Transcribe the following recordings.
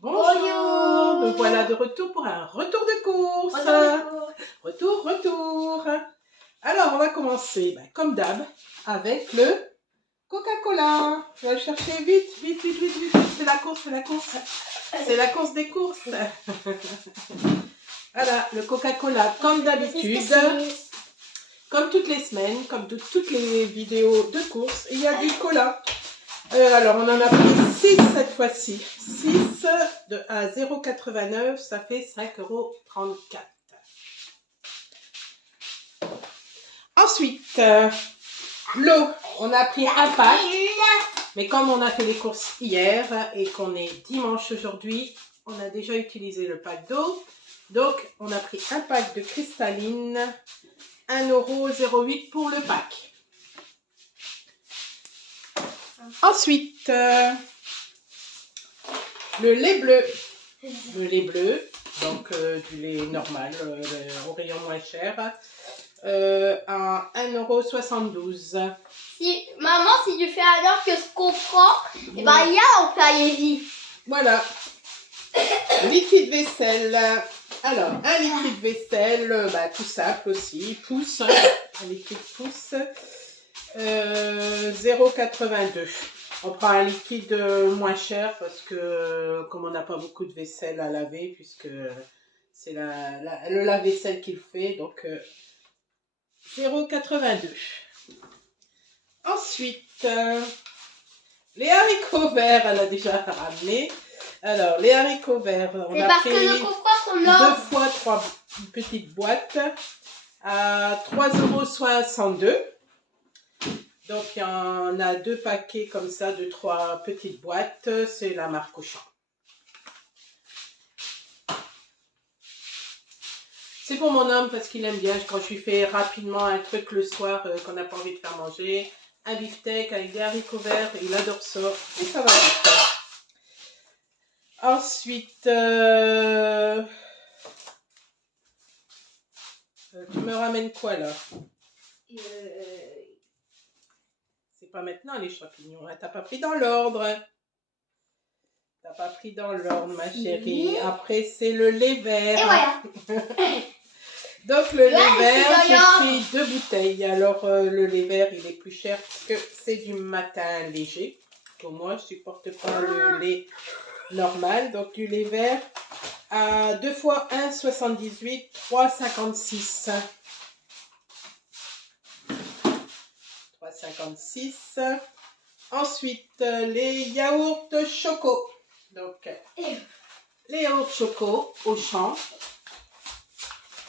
Bonjour, me voilà de retour pour un retour de course. Retour. Alors, on va commencer, comme d'hab, avec le Coca-Cola. Je vais le chercher vite. C'est la course. C'est la course des courses. Voilà, le Coca-Cola, comme d'habitude. Comme toutes les semaines, comme toutes les vidéos de course, il y a du cola. Alors, on en a pris 6 cette fois-ci. 6 à 0,89, ça fait 5,34 €. Ensuite, l'eau, on a pris un pack. Mais comme on a fait les courses hier et qu'on est dimanche aujourd'hui, on a déjà utilisé le pack d'eau. Donc, on a pris un pack de cristalline, 1,08 € pour le pack. Ensuite, le lait bleu, donc du lait normal, au rayon moins cher, à 1,72 €. Maman, si tu fais alors que ce qu'on prend, et ben il y a en paillet. Voilà. Liquide vaisselle. Alors, un liquide vaisselle, tout simple aussi, pouce, un liquide pouce, 0,82 €. On prend un liquide moins cher parce que comme on n'a pas beaucoup de vaisselle à laver, puisque c'est le lave-vaisselle qui le fait, donc 0,82 €. Ensuite, les haricots verts, elle a déjà ramené. Alors, les haricots verts, on a pris 2 fois 3 petites boîtes à 3,62 €. Donc, il y en a 2 paquets comme ça de 3 petites boîtes. C'est la marque Auchan. C'est pour mon homme parce qu'il aime bien quand je lui fais rapidement un truc le soir qu'on n'a pas envie de faire manger. Un beefsteak avec des haricots verts, il adore ça et ça va vite. Ensuite, tu me ramènes quoi là? C'est pas maintenant les champignons, hein. T'as pas pris dans l'ordre. T'as pas pris dans l'ordre, ma chérie. Après, c'est le lait vert. Et voilà. Donc, le lait vert, j'ai pris 2 bouteilles. Alors, le lait vert, il est plus cher parce que c'est du matin léger. Pour moi, je supporte pas le lait normal. Donc, du lait vert à 2 fois 1,78, 3,56. 3,56. Ensuite, les yaourts choco. Donc, les yaourts choco au champ.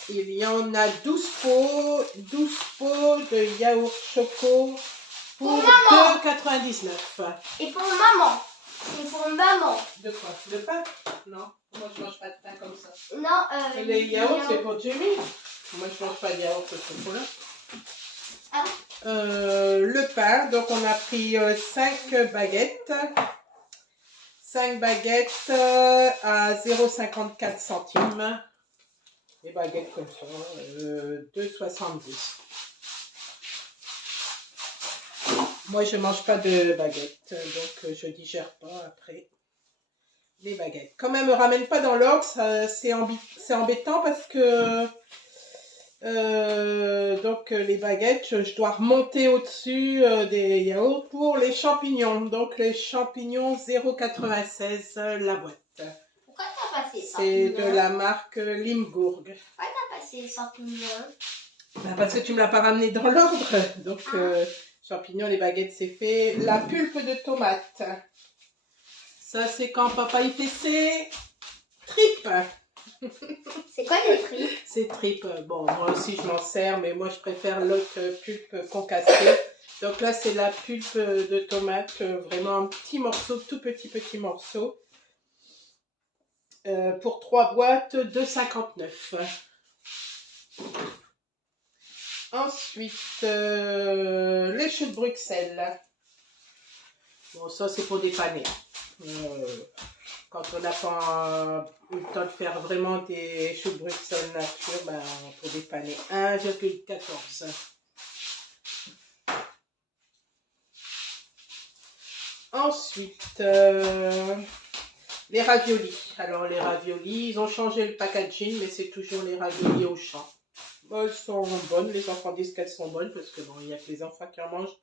Il y en a 12 pots de yaourt choco pour 2,99 €. Et pour maman. C'est pour maman. De quoi? De pain? Non, moi je mange pas de pain comme ça. Non, les yaourts, c'est pour Jimmy. Moi je mange pas de yaourt au chocolat. Ah. Le pain, donc on a pris 5 baguettes. 5 baguettes à 0,54 centimes. Des baguettes comme ça, 2,70 €. Moi, je ne mange pas de baguettes, donc je ne digère pas après les baguettes. Comme elle ne me ramène pas dans l'ordre, c'est embêtant parce que donc les baguettes, je dois remonter au-dessus des yaourts pour les champignons. Donc les champignons 0,96 € la boîte. Pourquoi t'as passé ça? C'est de la marque Limbourg. Pourquoi t'as passé les champignons? Parce que tu ne me l'as pas ramené dans l'ordre. Donc champignons, les baguettes, c'est fait. La pulpe de tomate. Ça, c'est quand papa il fait ses tripes. C'est quoi les tripes? Ces tripes, bon, moi aussi je m'en sers, mais moi je préfère l'autre pulpe concassée. Donc là, c'est la pulpe de tomate, vraiment un petit morceau, tout petit morceau. Pour 3 boîtes, 2,59 €. Ensuite, les choux de Bruxelles. Bon, ça c'est pour dépanner. Quand on n'a pas eu le temps de faire vraiment des choux de Bruxelles nature, pour dépanner 1,14 €. Ensuite, Les raviolis. Alors les raviolis, ils ont changé le packaging, mais c'est toujours les raviolis au champ. Bon, elles sont bonnes, les enfants disent qu'elles sont bonnes, parce que bon, il n'y a que les enfants qui en mangent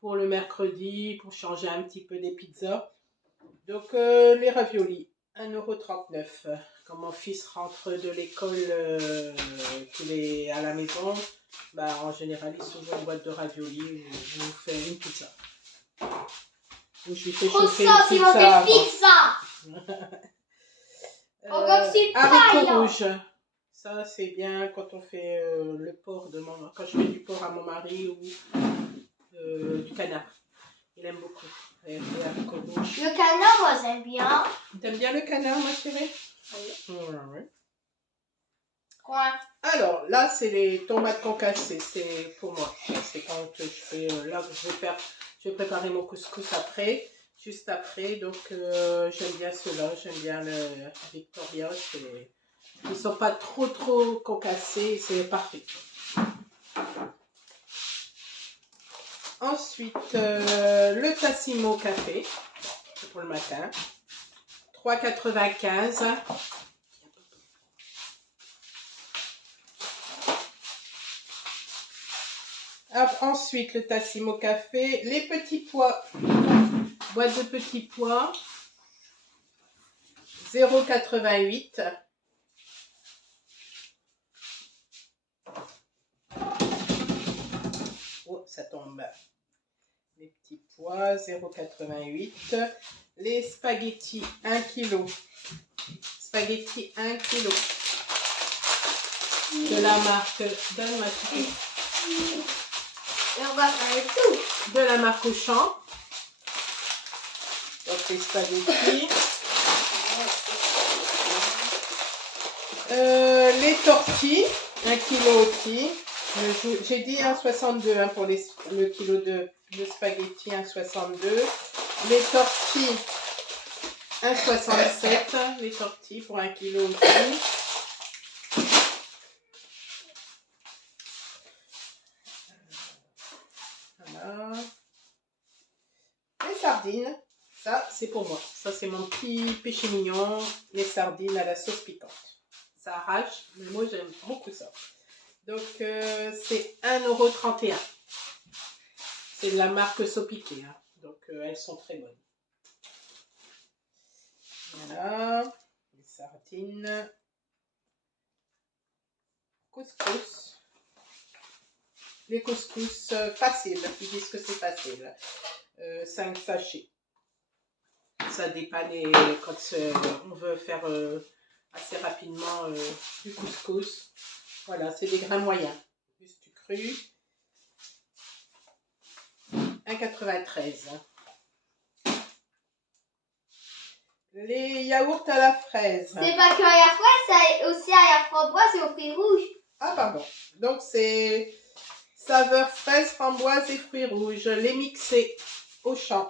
pour le mercredi, pour changer un petit peu des pizzas. Donc les raviolis, 1,39 €. Quand mon fils rentre de l'école, qu'il est à la maison, bah, en général, il s'ouvre une boîte de raviolis ou je vous fais une pizza. Ou je lui fais chauffer une pizza. Haricots rouges. Ça, c'est bien quand on fait le porc de mon... Quand je fais du porc à mon mari ou du canard. Il aime beaucoup. Les haricots rouges. Le canard, moi, j'aime bien. T'aimes bien le canard, ma chérie? Oui. Ouais. Quoi? Alors, là, c'est les tomates concassées. C'est pour moi. C'est quand je fais... là, je vais préparer mon couscous après. Juste après. Donc, j'aime bien ceux-là. J'aime bien le Victoria. Ils ne sont pas trop concassés. C'est parfait. Ensuite, le Tassimo café. C'est pour le matin. 3,95 €. Ensuite, le Tassimo café, les petits pois, boîte de petits pois, 0,88 €. Oh, ça tombe. Les petits pois, 0,88 €. Les spaghettis, 1 kg. Spaghettis, 1 kg. De la marque, donne ma chérie. Et on va faire tout. De la marque Auchan. Donc les spaghettis. Les tortilles, 1 kg aussi. J'ai dit 1,62 € pour le kilo de spaghettis, 1,62 €. Les tortilles, 1,67 €. Les tortilles pour 1 kg aussi. Voilà. Les sardines, ça c'est pour moi. Ça c'est mon petit péché mignon. Les sardines à la sauce piquante. Ça arrache, mais moi j'aime beaucoup ça. Donc c'est 1,31 €. C'est de la marque Sopiqué. Hein. Donc elles sont très bonnes. Voilà. Les sardines. Couscous. Les couscous faciles. Ils disent que c'est facile. 5 sachets. Ça dépanne quand on veut faire assez rapidement du couscous. Voilà, c'est des grains moyens. Juste du cru. 1,93 €. Les yaourts à la fraise. C'est pas que à la fraise, c'est aussi à la framboise et aux fruits rouges. Ah pardon. Donc c'est saveur fraise, framboise et fruits rouges. Les mixés au champ.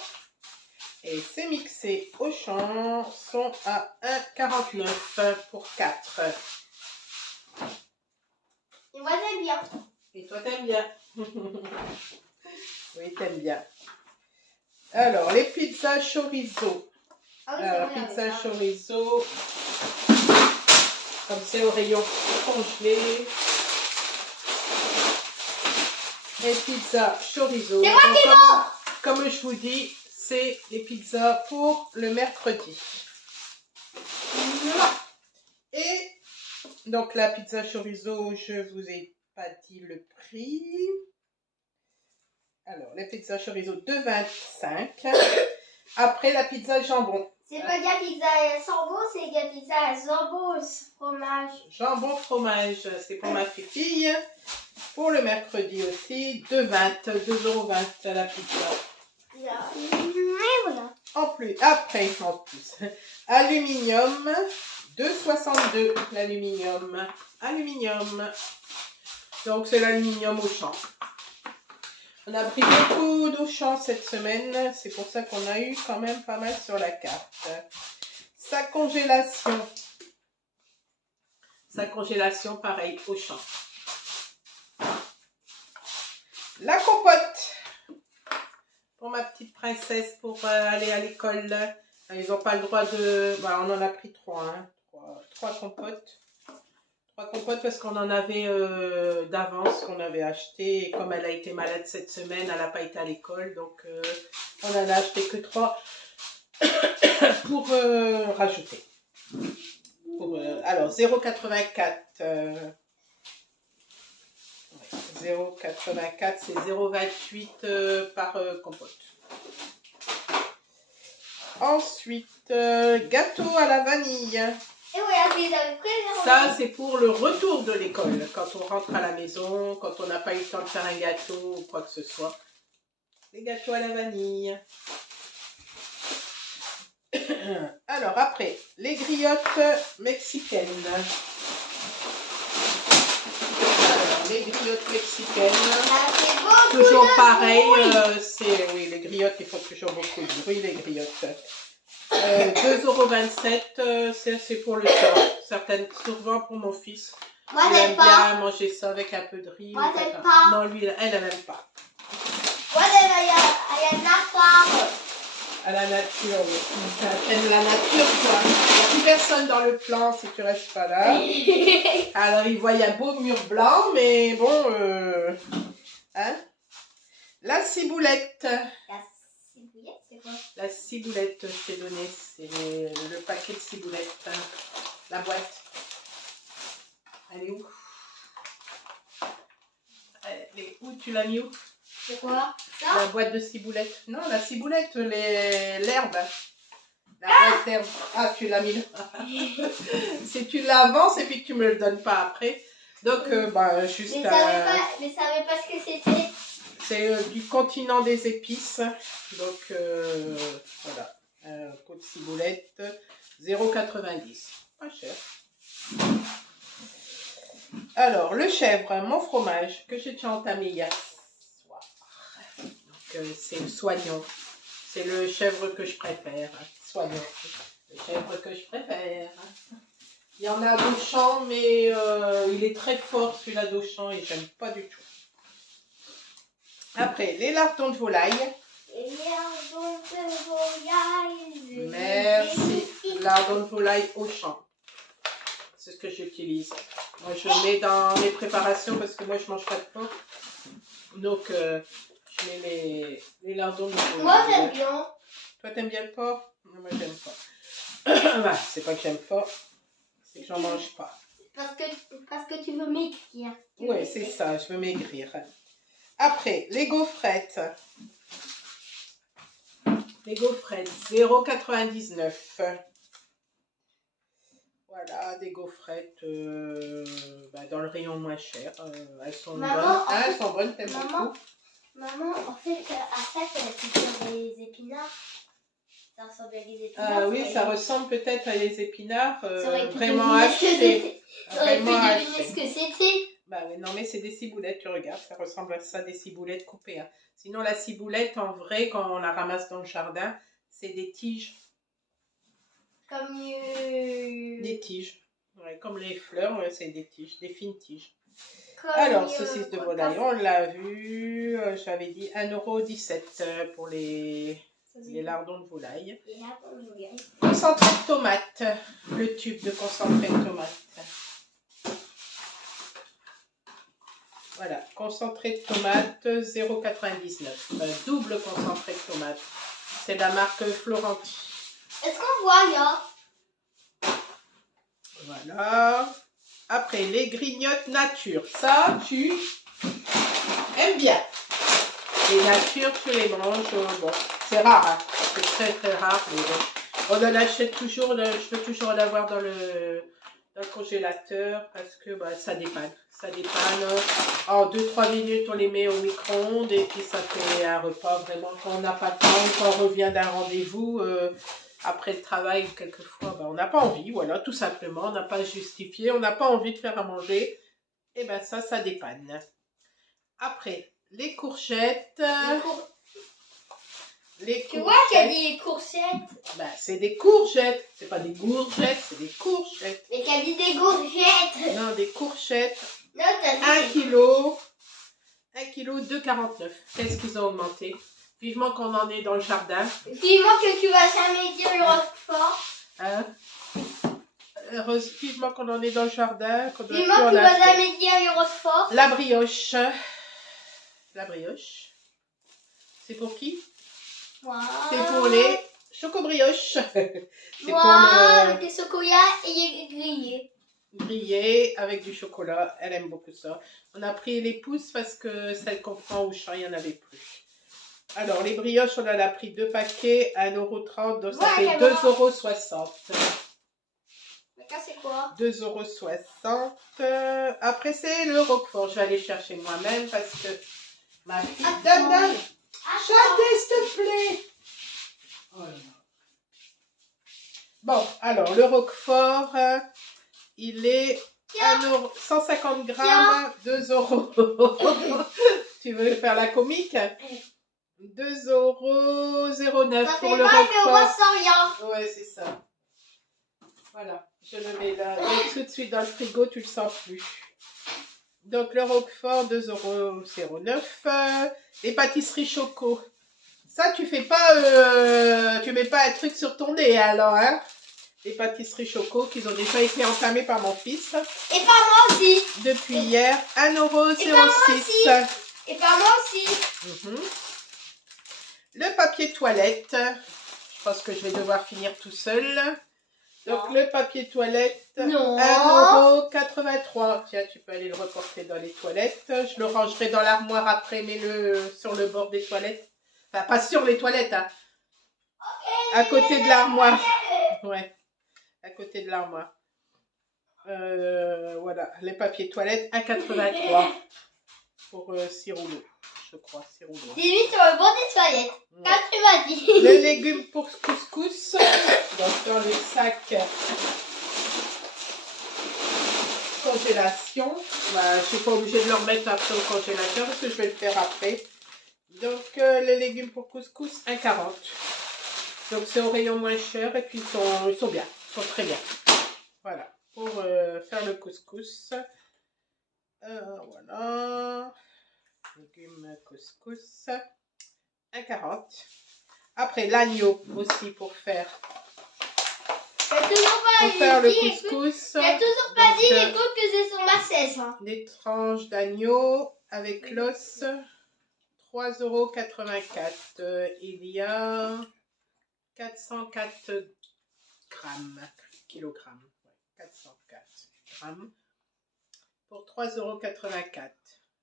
Et ces mixés au champ sont à 1,49 € pour 4. Et moi j'aime bien. Et toi t'aimes bien. Oui, t'aimes bien. Alors, les pizzas chorizo. Ah oui, pizza chorizo. Comme c'est au rayon congelé. Les pizzas chorizo. C'est moi qui monte. Comme je vous dis, c'est les pizzas pour le mercredi. Et donc la pizza chorizo, je vous ai pas dit le prix. Alors, la pizza chorizo, 2,25 €. Après, la pizza jambon. C'est pas de la pizza jambon, c'est de la pizza jambon fromage. Jambon fromage, c'est pour ma fille. Pour le mercredi aussi, 2,20 € la pizza. Voilà. Après, aluminium, 2,62 € l'aluminium. Aluminium. Donc, c'est l'aluminium au champ. On a pris beaucoup d'Auchan cette semaine. C'est pour ça qu'on a eu quand même pas mal sur la carte. Sa congélation. Sa congélation, pareil, Auchan. La compote. Pour ma petite princesse, pour aller à l'école. Ils n'ont pas le droit de... Bah, on en a pris 3, hein. 3 compotes. 3 compotes parce qu'on en avait d'avance, qu'on avait acheté. Et comme elle a été malade cette semaine, elle n'a pas été à l'école. Donc, on en a acheté que 3 pour rajouter. Alors, 0,84. 0,84, c'est 0,28 par compote. Ensuite, gâteau à la vanille. Et voilà, ça, c'est pour le retour de l'école. Quand on rentre à la maison, quand on n'a pas eu le temps de faire un gâteau ou quoi que ce soit. Les gâteaux à la vanille. Alors, après, les griottes mexicaines. Les griottes mexicaines, toujours pareil, oui, les griottes, il faut toujours beaucoup de bruit, les griottes. 2,27 €, c'est pour le temps, souvent pour mon fils. Moi, il aime bien manger ça avec un peu de riz. Moi, j'aime pas. Non, lui, elle n'aime pas. Moi, il y en a pas. À la nature, oui. T'aimes la nature, toi. Il n'y a plus personne dans le plan si tu restes pas là. Alors, il voit un beau mur blanc, mais bon, hein. La ciboulette. La ciboulette, c'est quoi? La ciboulette, je t'ai donné, c'est le paquet de ciboulette. La boîte. Elle est où? Elle est où? Tu l'as mis où? C'est quoi ça? La boîte de ciboulette. Non, la ciboulette, l'herbe. La boîte d'herbe. Ah, tu l'as mis là. Si tu l'avances et puis que tu me le donnes pas après. Donc, juste... Mais ça savais pas ce que c'était. C'est du continent des épices. Donc, voilà. Pot de ciboulette, 0,90. Pas cher. Alors, le chèvre, mon fromage, que j'ai déjà entamé hier. C'est le soignant. C'est le chèvre que je préfère. Soignant. Le chèvre que je préfère. Il y en a d'Auchan, mais il est très fort celui-là d'Auchan et j'aime pas du tout. Après, les lardons de volaille. Les lardons de volaille. Merci. Lardons de volaille Auchan. C'est ce que j'utilise. Moi, je mets dans mes préparations parce que moi, je mange pas de porc. Donc, je mets les lardons de volaille. Moi, j'aime bien. Toi, t'aimes bien le porc? Moi, j'aime pas. Bah, c'est pas que j'aime pas, c'est que j'en mange pas. Parce que tu veux maigrir. Oui, c'est ça, je veux maigrir. Après, les gaufrettes. Les gaufrettes, 0,99 €. Voilà, des gaufrettes dans le rayon moins cher. Elles sont bonnes. Elles sont bonnes, t'aimes beaucoup. Maman, en fait, à ça, c'est sur des épinards. Ça ressemble à des épinards. Oui, ça ressemble peut-être à des épinards vraiment hachés. J'aurais pu deviner ce que c'était. Bah oui, non mais c'est des ciboulettes, tu regardes, ça ressemble à ça, des ciboulettes coupées. Hein. Sinon la ciboulette, en vrai, quand on la ramasse dans le jardin, c'est des tiges. Comme des tiges. Ouais, comme les fleurs, ouais, c'est des tiges, des fines tiges. Comme alors, saucisse de volaille, on l'a vu, j'avais dit 1,17 € pour les lardons de volaille. Concentré de tomate, le tube de concentré de tomate. Voilà, concentré de tomate, 0,99 €. Double concentré de tomate. C'est de la marque Florenti. Est-ce qu'on voit là? Voilà. Après, les grignottes nature. Ça, tu aimes bien. Les natures, tu les manges. Bon, c'est rare. Hein. C'est très, très rare. Mais bon. On en achète toujours. Je peux toujours en avoir dans le congélateur parce que ça dépanne. Ça dépanne. En 2-3 minutes, on les met au micro-ondes et puis ça fait un repas vraiment. Quand on n'a pas de temps, quand on revient d'un rendez-vous, après le travail, quelquefois, on n'a pas envie, voilà, tout simplement. On n'a pas justifié, on n'a pas envie de faire à manger. Et ça dépanne. Après, les courgettes. Tu vois qu'il y a des courgettes? C'est des courgettes. C'est pas des gourgettes, c'est des courgettes. Mais qui a dit des courgettes? Non, des courgettes. Non, t'as dit 1 kg. 1 kg, 2,49 €. Qu'est-ce qu'ils ont augmenté? Vivement qu'on en est dans le jardin. Vivement que tu vas jamais dire le Roquefort. Hein? Vivement qu'on en est dans le jardin. Vivement que tu vas jamais dire le Roquefort. La brioche. La brioche. C'est pour qui? Moi. C'est pour les chocobrioches. Moi, le chocolat et grillé. Grillé avec du chocolat. Elle aime beaucoup ça. On a pris les pousses parce que celles qu'on prend au champ, il n'y en avait plus. Alors, les brioches, on en a pris 2 paquets à 1,30 €. Donc, ça fait 2,60 €. C'est quoi? 2,60 €. Après, c'est le Roquefort. Je vais aller chercher moi-même parce que ma fille... Donne, chantez, s'il te plaît. Oh là là. Bon, alors, le Roquefort, il est 150 grammes, 2 €. Tu veux faire la comique? 2,09 € pour le Roquefort. Ouais, c'est ça. Voilà, je le mets là. Donc, tout de suite dans le frigo, tu le sens plus. Donc, le Roquefort, 2,09 €. Les pâtisseries choco. Ça, tu fais pas, tu mets pas un truc sur ton nez, alors, hein? Les pâtisseries choco qui ont déjà été entamées par mon fils. Et par moi aussi. Depuis hier, 1,06 €. Et par moi aussi. Le papier toilette. Je pense que je vais devoir finir tout seul. Donc, le papier toilette, 1,83 €. Tiens, tu peux aller le reporter dans les toilettes. Je le rangerai dans l'armoire après, mets-le sur le bord des toilettes. Enfin, pas sur les toilettes, hein. À côté de l'armoire. Ouais, à côté de l'armoire. Voilà, les papiers toilettes, 1,83 € pour 6 rouleaux. Je crois, 6 rouleaux. J'ai mis sur le bord des toilettes. Ouais. Quand tu m'as dit. Les légumes pour couscous. Donc, dans les sacs congélation. Bah, je ne suis pas obligée de le remettre après au congélateur parce que je vais le faire après. Donc, les légumes pour couscous, 1,40 €. Donc, c'est au rayon moins cher et puis ils sont bien. Ils sont très bien. Voilà, pour faire le couscous. Voilà. Légumes couscous, 1,40 €. Après, l'agneau aussi pour faire le couscous. Il n'a toujours pas dit les côtes que c'est sur ma 16. Hein. Des tranches d'agneau avec l'os, 3,84 €. Il y a 404 grammes, kilogrammes. 404 grammes pour 3,84 €.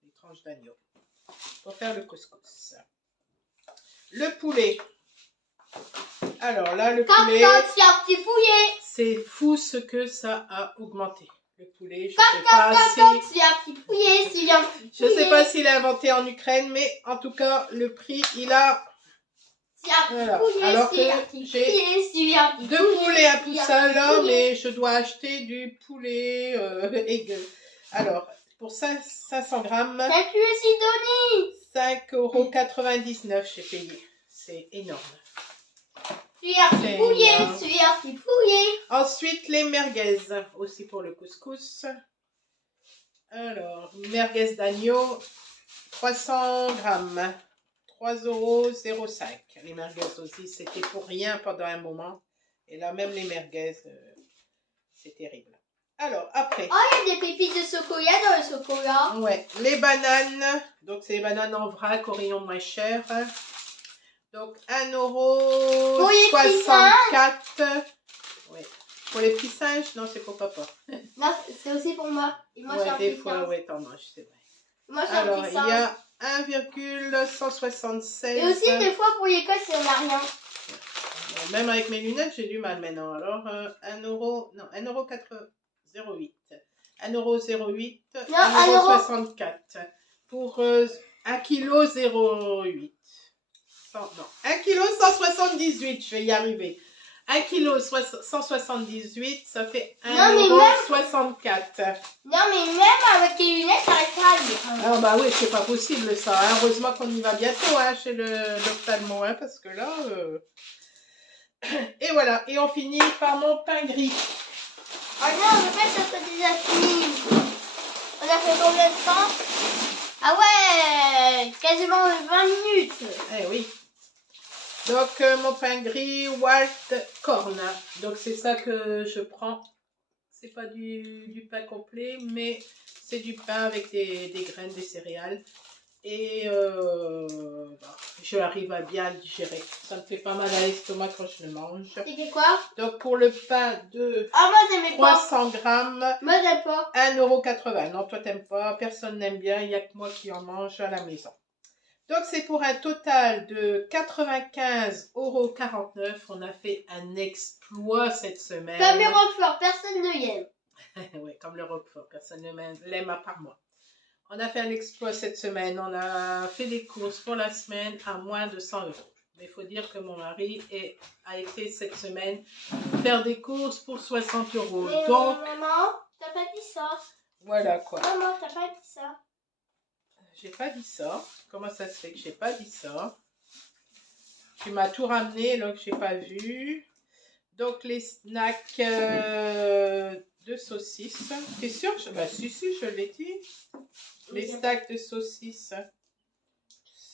Les tranches d'agneau pour faire le couscous. Le poulet. Alors là, le poulet, c'est fou ce que ça a augmenté. Le poulet, je sais pas s'il est inventé en Ukraine, mais en tout cas, le prix, il a... Voilà. Alors que j'ai 2 poulets à poussin là, mais je dois acheter du poulet Alors, pour 500 grammes, 5,99 € j'ai payé. C'est énorme. Ensuite, les merguez, aussi pour le couscous. Alors, merguez d'agneau, 300 grammes, 3,05 €. Les merguez aussi, c'était pour rien pendant un moment. Et là, même les merguez, c'est terrible. Alors, après. Oh, il y a des pépites de chocolat dans le chocolat. Ouais, les bananes. Donc, c'est les bananes en vrac au rayon moins cher. Donc, 1,64 €. Ouais. Pour les petits singes, non, c'est pour papa. Non, c'est aussi pour moi. Et moi, ouais, des fois, ouais, t'en manges, c'est vrai. Moi, alors, il y a 1,176. Et aussi, des fois, pour l'école, si on n'a rien. Même avec mes lunettes, j'ai du mal maintenant. Alors, 1 €, non, 1,08 €. 1,08 €, 1,64 € pour 1,08 kg. Non, 1,178 €, je vais y arriver. 1,178 €, ça fait 1,64 €. Non, mais même avec les lunettes, ça reste pas à lire. Ah bah oui, c'est pas possible ça. Hein. Heureusement qu'on y va bientôt hein, chez l'ophtalmo, hein, parce que là... Et voilà, et on finit par mon pain gris. Oh non, en fait, ça fait déjà fini. On a fait combien de temps? Ah ouais, quasiment 20 minutes. Eh oui. Donc, mon pain gris Wild Corn. Donc, c'est ça que je prends. C'est pas du pain complet, mais c'est du pain avec des graines, des céréales. Et je arrive à bien le digérer. Ça me fait pas mal à l'estomac quand je le mange. C'était quoi? Donc, pour le pain de 300 grammes, moi, j'aime pas. 1,80 €. Non, toi, t'aimes pas. Personne n'aime bien. Il n'y a que moi qui en mange à la maison. Donc, c'est pour un total de 95,49 €. On a fait un exploit cette semaine. Comme le Roquefort, personne ne l'aime. Oui, comme le Roquefort, personne ne l'aime à part moi. On a fait un exploit cette semaine. On a fait des courses pour la semaine à moins de 100 €. Mais il faut dire que mon mari a été cette semaine faire des courses pour 60 €. Mais donc, maman, t'as pas dit ça. Voilà quoi. Maman, t'as pas dit ça. J'ai pas dit ça. Comment ça se fait que j'ai pas dit ça? Tu m'as tout ramené là que j'ai pas vu. Donc les snacks de saucisses. T'es sûre? Bah si, je l'ai dit. Les snacks de saucisses.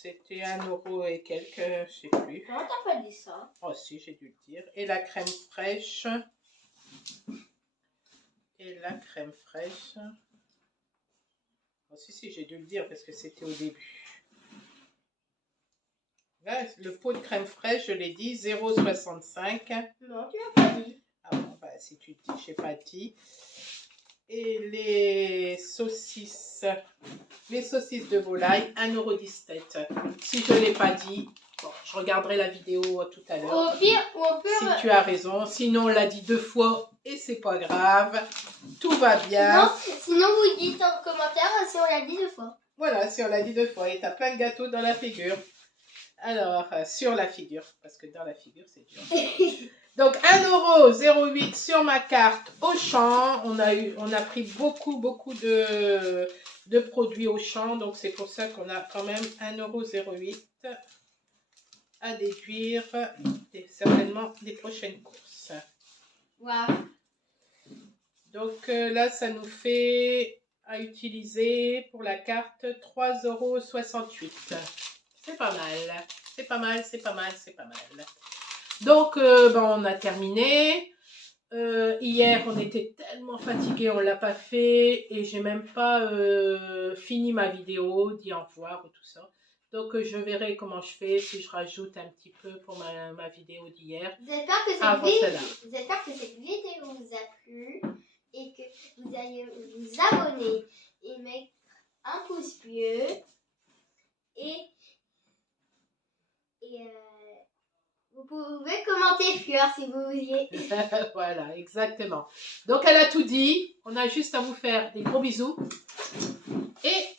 C'était 1 € et quelques, je sais plus. Non, t'as pas dit ça. Oh si, j'ai dû le dire. Et la crème fraîche. Oh si, j'ai dû le dire parce que c'était au début. Là, le pot de crème fraîche, je l'ai dit, 0,65 €. Non, tu l'as pas dit. Ah bon, bah si tu dis, je n'ai pas dit. Et les saucisses de volaille, 1,17 €. Si je ne l'ai pas dit, bon, je regarderai la vidéo tout à l'heure. Au pire, si tu as raison. Sinon, on l'a dit 2 fois et c'est pas grave. Tout va bien. Sinon, vous dites en commentaire si on l'a dit 2 fois. Voilà, si on l'a dit 2 fois. Et tu as plein de gâteaux dans la figure. Alors, sur la figure, parce que dans la figure, c'est dur. Donc, 1,08 € sur ma carte Auchan. On a pris beaucoup de produits Auchan. Donc, c'est pour ça qu'on a quand même 1,08 € à déduire certainement des prochaines courses. Wow. Donc, là, ça nous fait à utiliser pour la carte 3,68 €. C'est pas mal, c'est pas mal. Donc, on a terminé. Hier, on était tellement fatigués, on ne l'a pas fait. Et j'ai même pas fini ma vidéo, dit au revoir ou tout ça. Donc, je verrai comment je fais, si je rajoute un petit peu pour ma vidéo d'hier. J'espère que cette vidéo vous a plu et que vous allez vous abonner et mettre un pouce bleu. Et vous pouvez commenter Fleur si vous vouliez. Voilà, exactement. Donc, elle a tout dit. On a juste à vous faire des gros bisous. Et